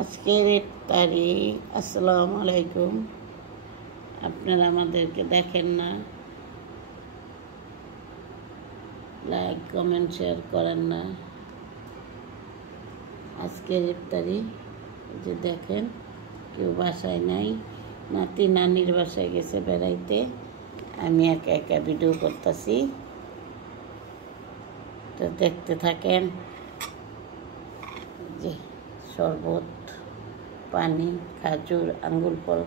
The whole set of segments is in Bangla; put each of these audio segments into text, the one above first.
আজকের তারিখ। আসসালামু আলাইকুম। আপনারা আমাদেরকে দেখেন না, লাইক কমেন্ট শেয়ার করেন না। আজকের ইফতারি যে দেখেন, কেউ বাসায় নাই, নাতি নানির বাসায় গেছে বেড়াইতে। আমি একা একা ভিডিও করতেছি, তো দেখতে থাকেন। যে শরবত, পানি, খাজুর, আঙ্গুর ফল,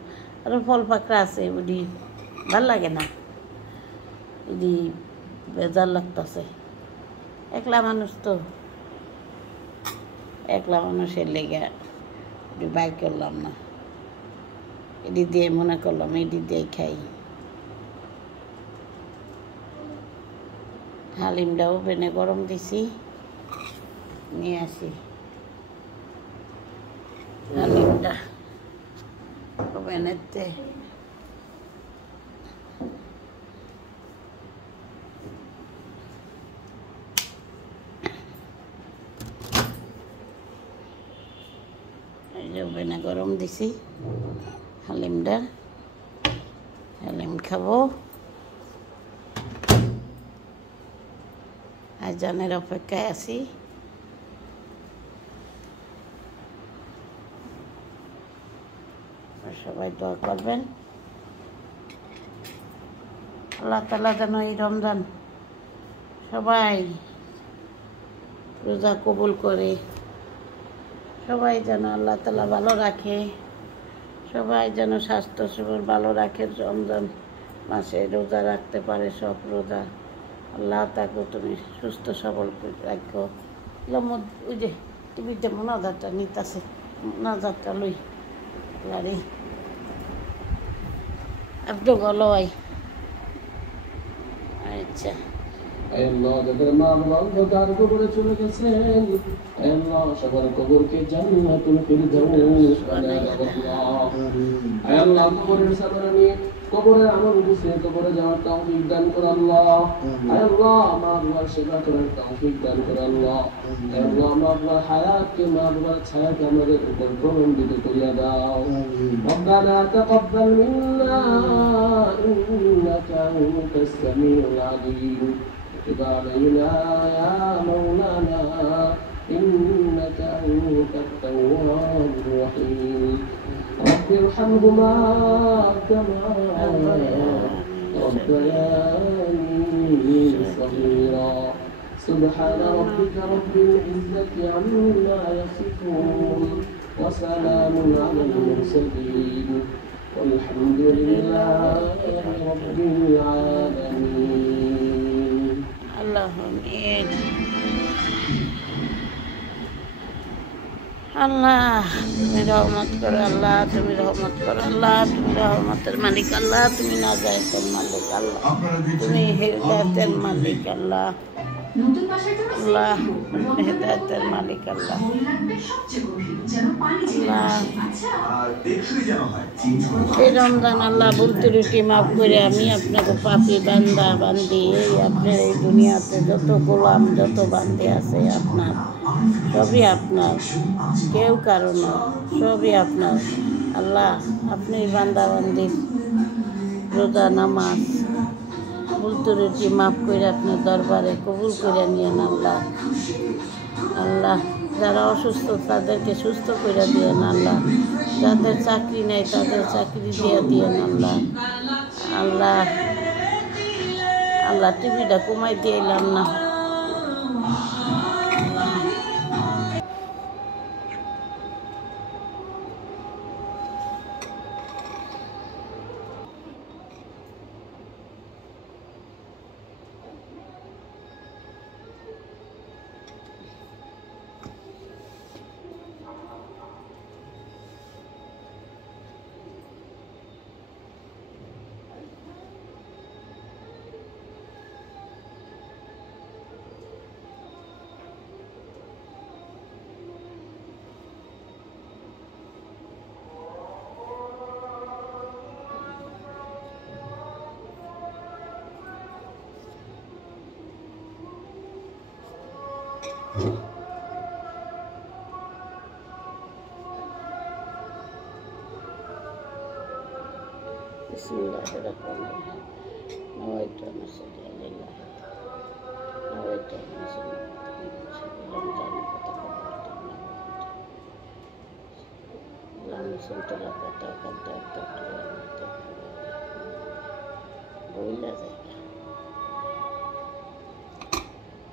আরও ফল পাকড়া আছে, ওটি ভাল লাগে না, এটি বেজার লাগতেছে। একলা মানুষ তো, একলা মানুষের লেগে এটি বাইর করলাম না, এটি দিয়ে মনে করলাম এটি দিয়ে খাই। হালিমটাও ওভেনে গরম দিছি, নিয়ে আসি হালিমটা ওভেনেতে। ওভেনে গরম দিছি হালিমটা, হালিম খাবো। আজানের অপেক্ষায় আছি। সবাই দোয়া করবেন, আল্লাহ তাআলা যেন এই রমজান সবাই রোজা কবুল করে, সবাই যেন আল্লাহ তাআলা ভালো রাখে, সবাই যেন স্বাস্থ্য সবল ভালো রাখে, রমজান মাসে রোজা রাখতে পারে সব রোজা। আল্লাহ তাকে তুমি সুস্থ সবল করে রাখো। ওই যে টিভিতে মোনাজাতটা নিতেছে, মোনাজাতটা লই লারি আপনি গলয়। আচ্ছা, আল্লাহ যাদের মা বাবা অন্ধকার কবরে চলে গেছেন, আল্লাহ সবার কবরকে জান্নাতুল ফিরদাউস বানায় দাও আল্লাহ। আল্লাহ কবরের সামনে নিয়ে কবরের আমল গুছিয়ে কবরে যাওয়ার তৌফিক দান করো আল্লাহ। আল্লাহ মা বাবার সেবা করার তৌফিক দান করো আল্লাহ। আল্লাহ মা বাবার হায়াতকে, মা বাবার ছায়াকে আমাদের উপর প্রলম্বিত করিয়া দাও। ربنا تقبل منا إنك أنت السميع العليم، وتب علينا يا مولانا إنك أنت التواب الرحيم. رب ارحمهما كما ربياني صغيرا. سبحان ربك رب العزة عما يصفون، وسلام على المرسلين، والحمد لله رب العالمين. আল্লাহ আল্লাহ তুমি রহমত করো, আল্লাহ তুমি রহমত করো, আল্লাহ তুমি রহমতের মালিক, আল্লাহ তুমি নাজায়েতের মালিক, আল্লাহ তুমি হেদায়েতের মালিক, আল্লাহ আল্লাহ তুমি হেদায়েতের মালিক, আল্লাহ আল্লাহ এই রমজান আল্লাহ ভুল ত্রুটি মাফ করে আমি আপনাকে পাপী বান্দা বান্দি, এই আপনার এই দুনিয়াতে যত গোলাম যত বান্দি আছে আপনার, সবই আপনার, কেউ কারো না, সবই আপনার। আল্লাহ আপনি বান্দা বান্দির রোজা নামাজ ভুল ত্রুটি মাফ করে আপনার দরবারে কবুল করে নিয়েন আল্লাহ। আল্লাহ যারা অসুস্থ তাদেরকে সুস্থ করে দিয়েন আল্লাহ, যাদের চাকরি নেই তাদের চাকরি দিয়ে দিয়েন আল্লাহ। আল্লাহ আল্লাহ টিভিটা কমাই দিয়ে এলাম না। বিসমিল্লাহির রহমানির রহিম নওয়াইতু আন উসাল্লিয়া লিল্লাহি নওয়াইতু আন উসাল্লিয়া রমজান اللهم صل على قدرت وإلا ذلك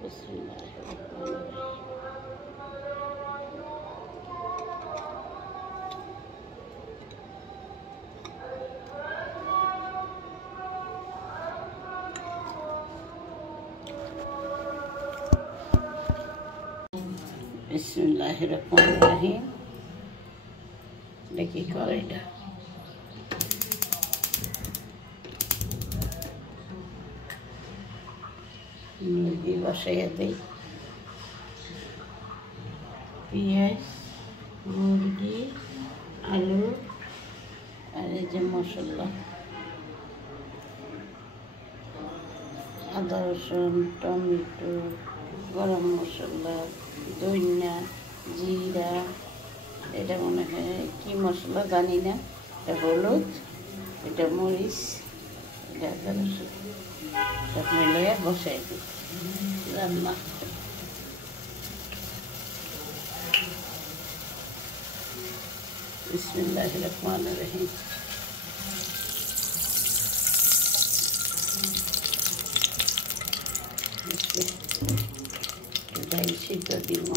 بسم الله الرحمن الرحيم بسم الله الرحمن الرحيم দেখি কড়াইটা মুরগি বসাইয়া দিই পেঁয়াজ মুরগি আলু আর এই যে মশলা আদা রসুন টমেটো গরম মশলা ধনিয়া জিরা এটা মনে হয় কি মশলা জানি না এটা হলুদ এটা মরিচ এটা আদা রসুন সব মিলিয়ে বসাই দিই রান্না বিসমিল্লাহির রহমানির রহিম ডাল সিদ্ধ দিব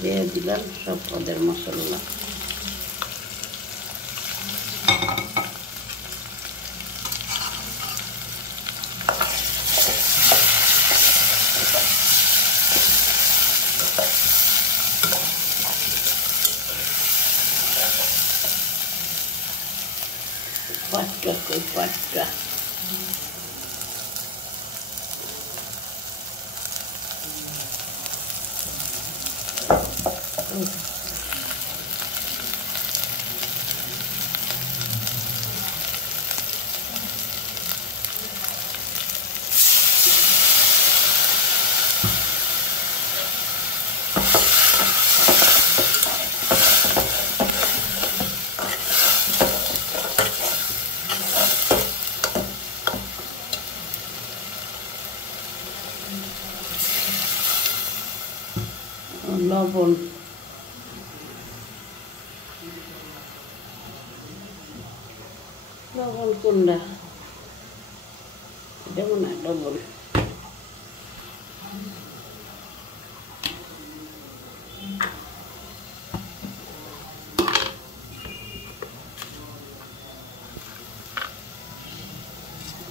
দিয়ে দিলাম সব পদের মশলা পাট্টা লবণ কোনটা দেবো না লবণ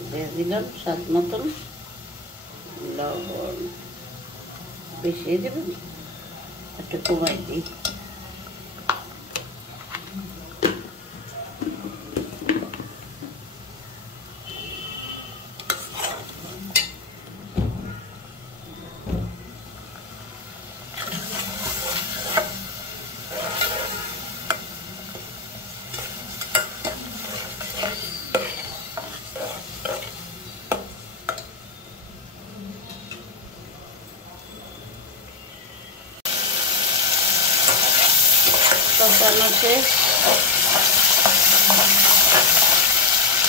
দিয়ে দিলাম স্বাদ মতন লবণ বেশি দেবেন একটু কমাই দিই কষানো শেষ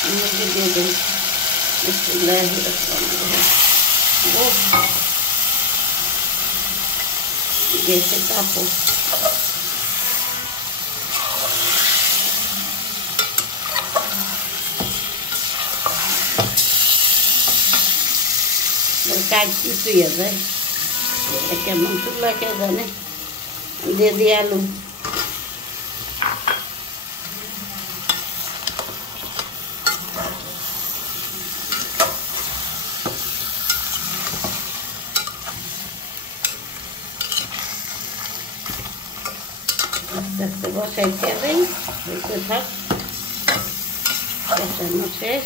মুরগি দিয়ে দিই বিসমিল্লাহির রহমানির রহিম গ্যাসে তাপো কাজ কিছুই যায় কেমন চুলা কে জানে দিয়ে দিয়ে আলু আস্তে আস্তে বসাইতে দেই হইতে থাক বসানো শেষ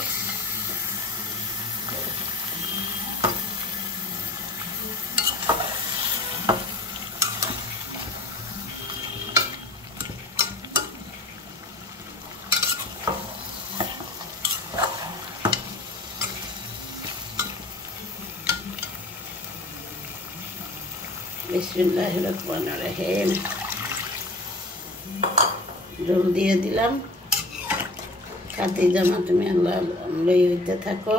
বিসমিল্লাহির রহমানির রহিম জল দিয়ে দিলাম খাতি জামা তুমি আল্লাহ লই হইতে থাকো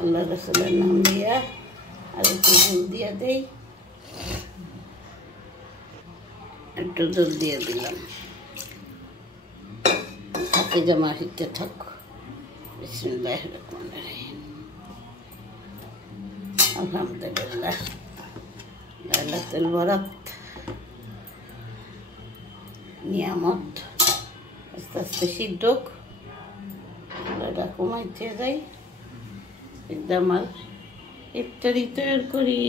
আল্লাহ রাসূলের নাম দিয়া আর একটু জল দিয়ে দেই একটু জল দিয়ে দিলাম খাতি জামা হইতে থাকো বিসমিল্লাহির রহমানির রহিম আলহামদুলিল্লাহ লাইলাতুল বরাত নিয়ামত আস্তে আস্তে সিদ্ধ কমাইতে যাই একদম আর ইফতারি তৈরি করি।